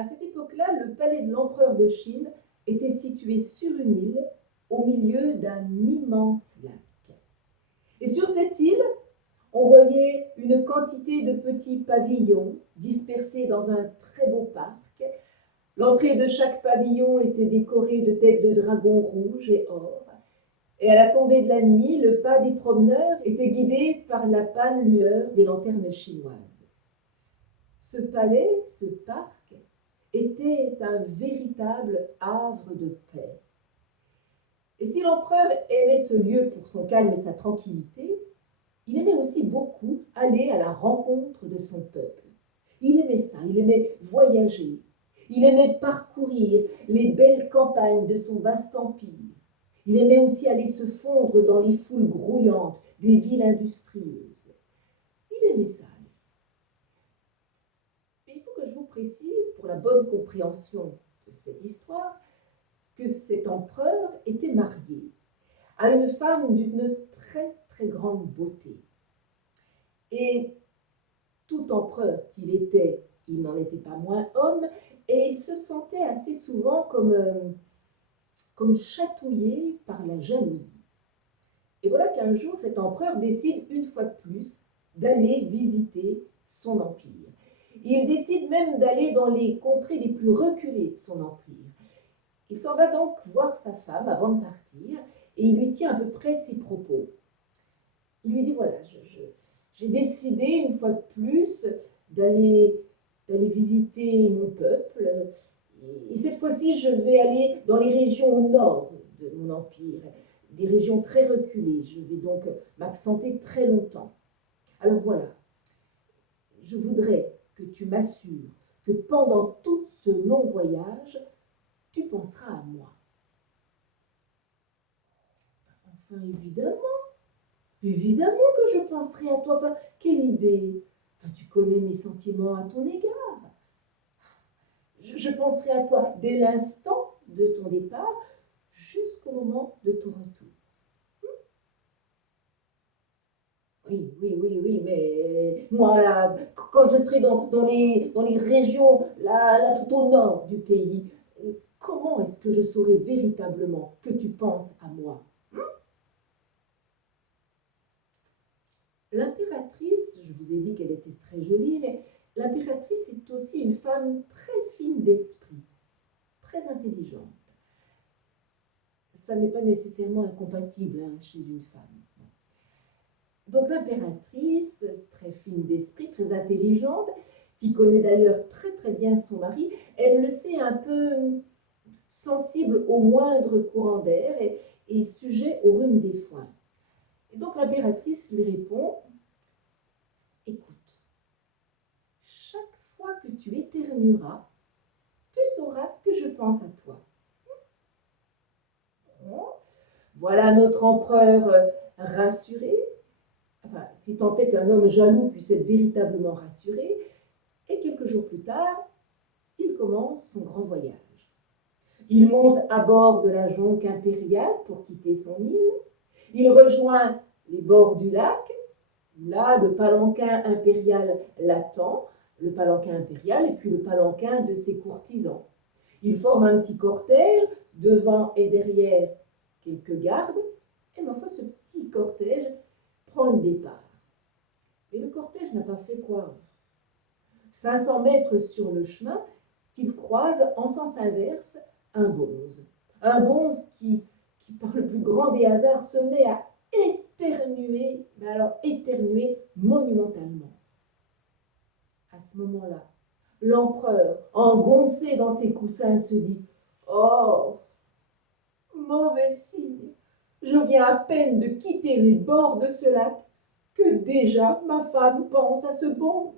À cette époque-là, le palais de l'empereur de Chine était situé sur une île au milieu d'un immense lac. Et sur cette île, on voyait une quantité de petits pavillons dispersés dans un très beau parc. L'entrée de chaque pavillon était décorée de têtes de dragons rouges et or. Et à la tombée de la nuit, le pas des promeneurs était guidé par la pâle lueur des lanternes chinoises. Ce palais, ce parc, était un véritable havre de paix. Et si l'empereur aimait ce lieu pour son calme et sa tranquillité, il aimait aussi beaucoup aller à la rencontre de son peuple. Il aimait ça, il aimait voyager, il aimait parcourir les belles campagnes de son vaste empire. Il aimait aussi aller se fondre dans les foules grouillantes des villes industrieuses. Il aimait ça. Mais il faut que je vous précise, pour la bonne compréhension de cette histoire, que cet empereur était marié à une femme d'une très très grande beauté. Et tout empereur qu'il était, il n'en était pas moins homme, et il se sentait assez souvent comme chatouillé par la jalousie. Et voilà qu'un jour, cet empereur décide une fois de plus d'aller visiter son empire. Il décide même d'aller dans les contrées les plus reculées de son empire. Il s'en va donc voir sa femme avant de partir et il lui tient à peu près ses propos. Il lui dit, voilà, j'ai décidé une fois de plus d'aller visiter mon peuple et cette fois-ci je vais aller dans les régions au nord de mon empire, des régions très reculées. Je vais donc m'absenter très longtemps. Alors voilà, je voudrais que tu m'assures que pendant tout ce long voyage, tu penseras à moi. Enfin, évidemment que je penserai à toi. Enfin, quelle idée. Enfin, tu connais mes sentiments à ton égard. Je penserai à toi dès l'instant de ton départ jusqu'au moment de ton retour. Oui, mais moi, là, quand je serai dans les régions, là, tout au nord du pays, comment est-ce que je saurai véritablement que tu penses à moi? L'impératrice, je vous ai dit qu'elle était très jolie, mais l'impératrice est aussi une femme très fine d'esprit, très intelligente. Ça n'est pas nécessairement incompatible chez une femme. Donc l'impératrice, très fine d'esprit, très intelligente, qui connaît d'ailleurs très très bien son mari, elle le sait un peu sensible au moindre courant d'air et sujet au rhume des foins. Et donc l'impératrice lui répond, écoute, chaque fois que tu éternueras, tu sauras que je pense à toi. Bon, voilà notre empereur rassuré, enfin, si tant est qu'un homme jaloux puisse être véritablement rassuré, et quelques jours plus tard, il commence son grand voyage. Il monte à bord de la jonque impériale pour quitter son île, il rejoint les bords du lac, là le palanquin impérial l'attend, le palanquin impérial et puis le palanquin de ses courtisans. Ils forment un petit cortège, devant et derrière quelques gardes, et ma foi, ce petit cortège prend le départ. Et le cortège n'a pas fait quoi 500 mètres sur le chemin, qu'il croise en sens inverse un bonze. Un bonze qui, par le plus grand des hasards, se met à éternuer, mais alors éternuer monumentalement. À ce moment-là, l'empereur, engoncé dans ses coussins, se dit « Oh, mauvais signe, je viens à peine de quitter les bords de ce lac que déjà ma femme pense à ce bonze. »